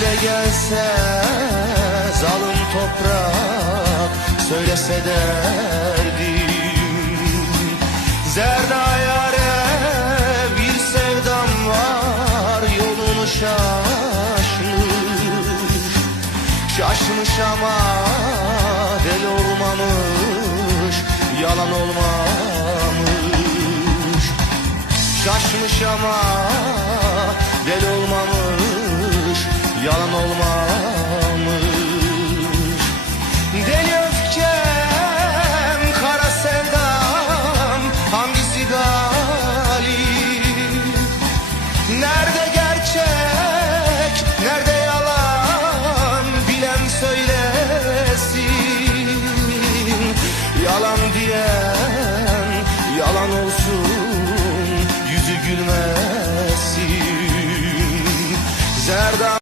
Dile gelse zalim toprak, söylese derdim. Zerda yâre bir sevdam var, yolunu şaşmış. Şaşmış ama deli olmamış, yalan olmamış. Şaşmış ama deli olmamış, yalan olmamış. Deli öfkem, kara sevdam, hangisi galip? Nerede gerçek, nerede yalan, bilen söylesin. Yalan diyen yalan olsun, yüzü gülmesin. Zerdan